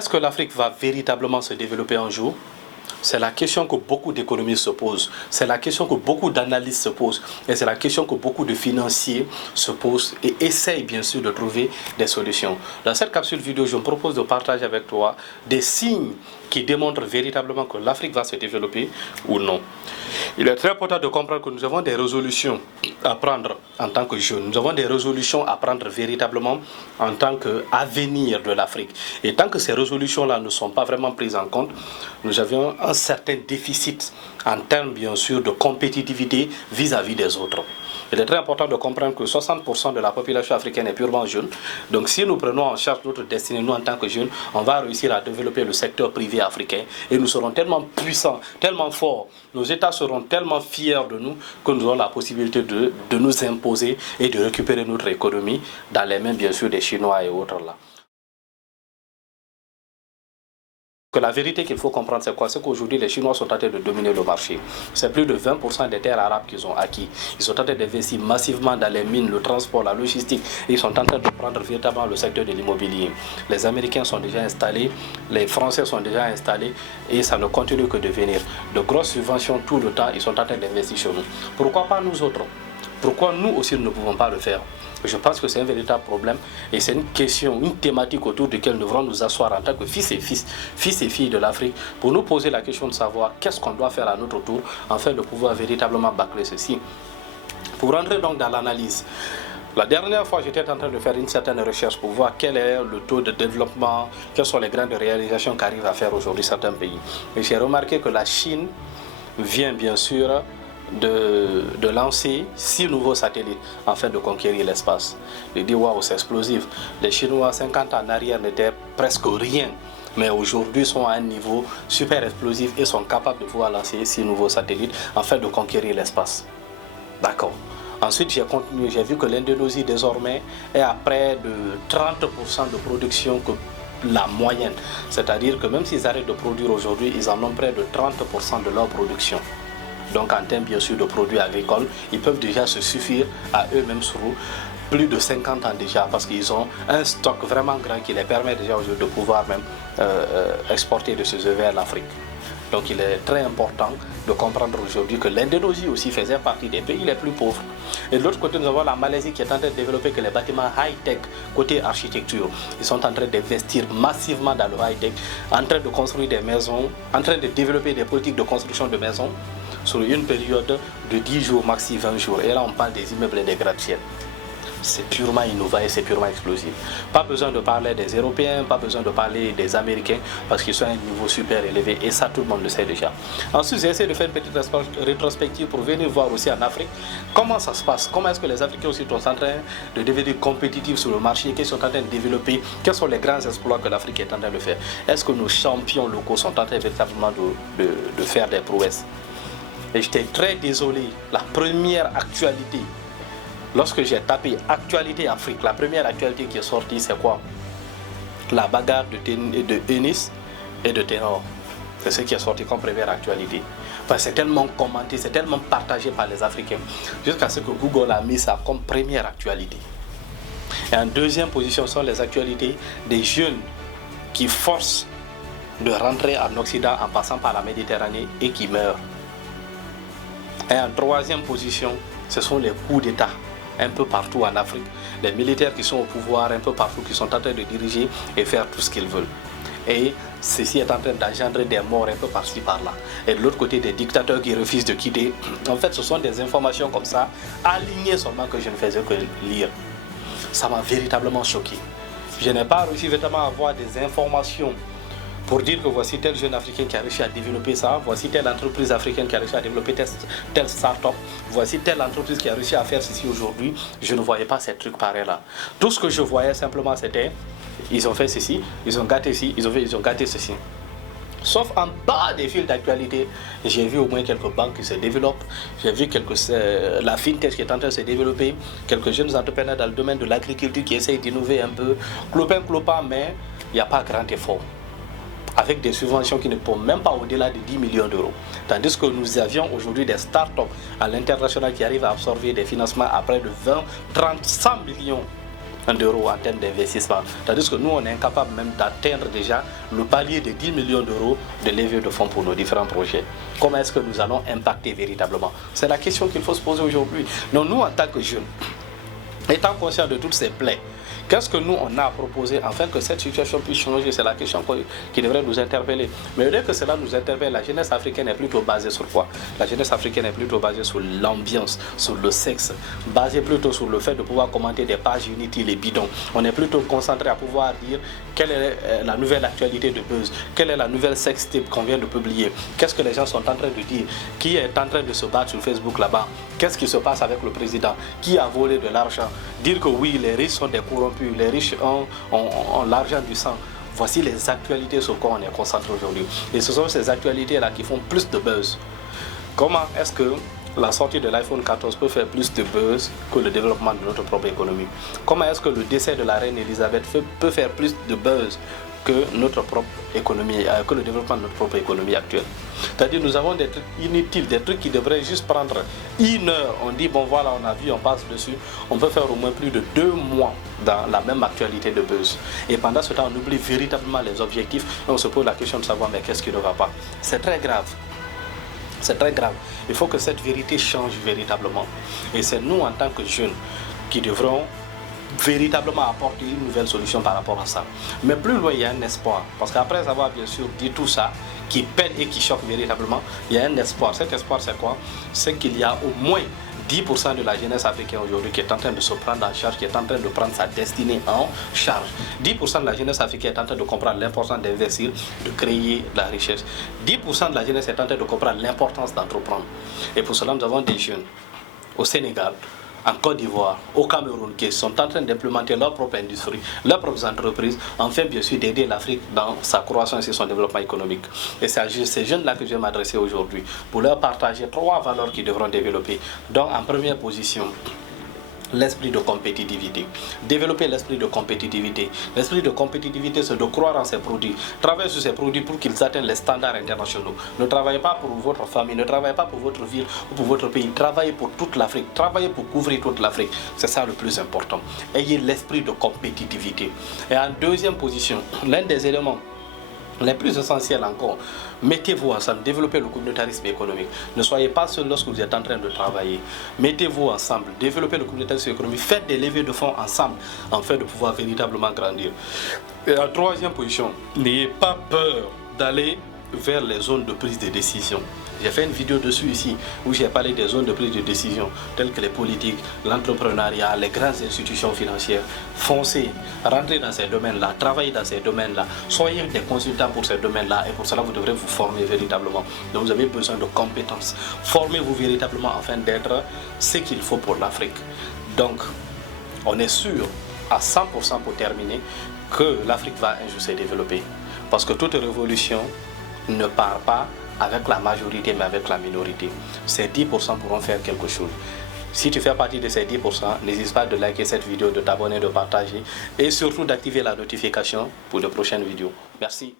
Est-ce que l'Afrique va véritablement se développer un jour? C'est la question que beaucoup d'économistes se posent, c'est la question que beaucoup d'analystes se posent et c'est la question que beaucoup de financiers se posent et essayent bien sûr de trouver des solutions. Dans cette capsule vidéo, je me propose de partager avec toi des signes qui démontrent véritablement que l'Afrique va se développer ou non. Il est très important de comprendre que nous avons des résolutions à prendre en tant que jeunes. Nous avons des résolutions à prendre véritablement en tant qu'avenir de l'Afrique. Et tant que ces résolutions-là ne sont pas vraiment prises en compte, nous avions un certain déficit en termes bien sûr de compétitivité vis-à-vis des autres. Il est très important de comprendre que 60% de la population africaine est purement jeune. Donc si nous prenons en charge notre destinée, nous en tant que jeunes, on va réussir à développer le secteur privé africain et nous serons tellement puissants, tellement forts, nos États seront tellement fiers de nous que nous aurons la possibilité de nous imposer et de récupérer notre économie dans les mains bien sûr des Chinois et autres là. Que la vérité qu'il faut comprendre, c'est quoi? C'est qu'aujourd'hui, les Chinois sont en train de dominer le marché. C'est plus de 20% des terres arabes qu'ils ont acquis. Ils sont en train d'investir massivement dans les mines, le transport, la logistique. Et ils sont en train de prendre véritablement le secteur de l'immobilier. Les Américains sont déjà installés, les Français sont déjà installés et ça ne continue que de venir. De grosses subventions tout le temps, ils sont en train d'investir chez nous. Pourquoi pas nous autres? Pourquoi nous aussi nous ne pouvons pas le faire? Je pense que c'est un véritable problème et c'est une question, une thématique autour de laquelle nous devrons nous asseoir en tant que fils et filles de l'Afrique pour nous poser la question de savoir qu'est-ce qu'on doit faire à notre tour afin de pouvoir véritablement bâcler ceci. Pour rentrer donc dans l'analyse, la dernière fois, j'étais en train de faire une certaine recherche pour voir quel est le taux de développement, quelles sont les grandes réalisations qu'arrivent à faire aujourd'hui certains pays. Et j'ai remarqué que la Chine vient bien sûr de lancer 6 nouveaux satellites afin de conquérir l'espace. Je dis waouh, c'est explosif. Les Chinois 50 ans en arrière n'étaient presque rien, mais aujourd'hui sont à un niveau super explosif et sont capables de pouvoir lancer 6 nouveaux satellites afin de conquérir l'espace. D'accord. Ensuite, j'ai continué, j'ai vu que l'Indonésie désormais est à près de 30% de production que la moyenne. C'est-à-dire que même s'ils arrêtent de produire aujourd'hui, ils en ont près de 30% de leur production. Donc en termes bien sûr de produits agricoles, ils peuvent déjà se suffire à eux-mêmes sur plus de 50 ans déjà parce qu'ils ont un stock vraiment grand qui les permet déjà aujourd'hui de pouvoir même exporter de ces œufs vers l'Afrique. Donc il est très important de comprendre aujourd'hui que l'Indonésie aussi faisait partie des pays les plus pauvres. Et de l'autre côté, nous avons la Malaisie qui est en train de développer que les bâtiments high-tech côté architecture. Ils sont en train d'investir massivement dans le high-tech, en train de construire des maisons, en train de développer des politiques de construction de maisons sur une période de 10 jours, maxi 20 jours. Et là, on parle des immeubles et des gratte-ciel. C'est purement innovant et c'est purement explosif. Pas besoin de parler des Européens, pas besoin de parler des Américains parce qu'ils sont à un niveau super élevé et ça tout le monde le sait déjà. Ensuite, j'ai essayé de faire une petite rétrospective pour venir voir aussi en Afrique comment ça se passe, comment est-ce que les Africains aussi sont en train de devenir compétitifs sur le marché, qu'ils sont en train de développer, quels sont les grands exploits que l'Afrique est en train de faire. Est-ce que nos champions locaux sont en train véritablement de faire des prouesses? Et j'étais très désolé, la première actualité, lorsque j'ai tapé actualité Afrique, la première actualité qui est sortie, c'est quoi? La bagarre de Eunice et de Ténor. C'est ce qui est sorti comme première actualité. Parce que c'est tellement commenté, c'est tellement partagé par les Africains, jusqu'à ce que Google a mis ça comme première actualité. Et en deuxième position sont les actualités des jeunes qui forcent de rentrer en Occident en passant par la Méditerranée et qui meurent. Et en troisième position, ce sont les coups d'État un peu partout en Afrique. Les militaires qui sont au pouvoir un peu partout, qui sont en train de diriger et faire tout ce qu'ils veulent. Et ceci est en train d'engendrer des morts un peu par-ci par-là. Et de l'autre côté, des dictateurs qui refusent de quitter. En fait, ce sont des informations comme ça, alignées seulement que je ne faisais que lire. Ça m'a véritablement choqué. Je n'ai pas réussi véritablement à avoir des informations pour dire que voici tel jeune africain qui a réussi à développer ça, voici telle entreprise africaine qui a réussi à développer telle start-up, voici telle entreprise qui a réussi à faire ceci aujourd'hui. Je ne voyais pas ces trucs pareils là. Tout ce que je voyais simplement c'était, ils ont fait ceci, ils ont gâté ceci, ils ont gâté ceci. Sauf en bas des fils d'actualité, j'ai vu au moins quelques banques qui se développent, j'ai vu la fintech qui est en train de se développer, quelques jeunes entrepreneurs dans le domaine de l'agriculture qui essayent d'innover un peu, clopin, mais il n'y a pas grand effort. Avec des subventions qui ne tombent même pas au-delà de 10 millions d'euros. Tandis que nous avions aujourd'hui des start-up à l'international qui arrivent à absorber des financements à près de 20, 30, 100 millions d'euros en termes d'investissement. C'est-à-dire que nous, on est incapable même d'atteindre déjà le palier de 10 millions d'euros de levée de fonds pour nos différents projets. Comment est-ce que nous allons impacter véritablement? C'est la question qu'il faut se poser aujourd'hui. Donc nous, en tant que jeunes, étant conscients de toutes ces plaies, qu'est-ce que nous, on a à proposer afin que cette situation puisse changer? C'est la question qui devrait nous interpeller. Mais au lieu que cela nous interpelle, la jeunesse africaine est plutôt basée sur quoi? La jeunesse africaine est plutôt basée sur l'ambiance, sur le sexe, basée plutôt sur le fait de pouvoir commenter des pages inutiles et bidons. On est plutôt concentré à pouvoir dire quelle est la nouvelle actualité de buzz, quelle est la nouvelle sextape qu'on vient de publier, qu'est-ce que les gens sont en train de dire, qui est en train de se battre sur Facebook là-bas, qu'est-ce qui se passe avec le président, qui a volé de l'argent, dire que oui, les riches sont des corrompus, les riches ont l'argent du sang. Voici les actualités sur quoi on est concentré aujourd'hui. Et ce sont ces actualités-là qui font plus de buzz. Comment est-ce que la sortie de l'iPhone 14 peut faire plus de buzz que le développement de notre propre économie? Comment est-ce que le décès de la reine Elisabeth peut faire plus de buzz que notre propre économie, que le développement de notre propre économie actuelle? C'est-à-dire nous avons des trucs inutiles, des trucs qui devraient juste prendre 1 heure. On dit bon voilà, on a vu, on passe dessus. On peut faire au moins plus de 2 mois dans la même actualité de buzz. Et pendant ce temps, on oublie véritablement les objectifs et on se pose la question de savoir mais qu'est-ce qui ne va pas? C'est très grave. C'est très grave. Il faut que cette vérité change véritablement. Et c'est nous en tant que jeunes qui devrons véritablement apporter une nouvelle solution par rapport à ça. Mais plus loin, il y a un espoir. Parce qu'après avoir bien sûr dit tout ça, qui peine et qui choque véritablement, il y a un espoir. Cet espoir, c'est quoi? C'est qu'il y a au moins 10% de la jeunesse africaine aujourd'hui qui est en train de se prendre en charge, qui est en train de prendre sa destinée en charge. 10% de la jeunesse africaine est en train de comprendre l'importance d'investir, de créer de la richesse. 10% de la jeunesse est en train de comprendre l'importance d'entreprendre. Et pour cela, nous avons des jeunes au Sénégal, en Côte d'Ivoire, au Cameroun, qui sont en train d'implémenter leur propre industrie, leurs propres entreprises, enfin bien sûr d'aider l'Afrique dans sa croissance et son développement économique. Et c'est à ces jeunes-là que je vais m'adresser aujourd'hui pour leur partager 3 valeurs qu'ils devront développer. Donc en première position, l'esprit de compétitivité. Développer l'esprit de compétitivité. L'esprit de compétitivité, c'est de croire en ses produits. Travailler sur ses produits pour qu'ils atteignent les standards internationaux. Ne travaillez pas pour votre famille, ne travaillez pas pour votre ville ou pour votre pays. Travaillez pour toute l'Afrique. Travaillez pour couvrir toute l'Afrique. C'est ça le plus important. Ayez l'esprit de compétitivité. Et en deuxième position, l'un des éléments les plus essentiels encore, mettez-vous ensemble, développez le communautarisme économique. Ne soyez pas seul lorsque vous êtes en train de travailler. Mettez-vous ensemble, développez le communautarisme économique, faites des levées de fonds ensemble, afin de pouvoir véritablement grandir. Et en troisième position, n'ayez pas peur d'aller vers les zones de prise de décision. J'ai fait une vidéo dessus ici où j'ai parlé des zones de prise de décision telles que les politiques, l'entrepreneuriat, les grandes institutions financières. Foncez, rentrez dans ces domaines-là, travaillez dans ces domaines-là, soyez des consultants pour ces domaines-là et pour cela vous devrez vous former véritablement. Donc vous avez besoin de compétences. Formez-vous véritablement afin d'être ce qu'il faut pour l'Afrique. Donc on est sûr à 100% pour terminer que l'Afrique va un jour se développer. Parce que toute révolution ne part pas avec la majorité mais avec la minorité. Ces 10% pourront faire quelque chose. Si tu fais partie de ces 10%, n'hésite pas de liker cette vidéo, de t'abonner, de partager et surtout d'activer la notification pour de prochaines vidéos. Merci.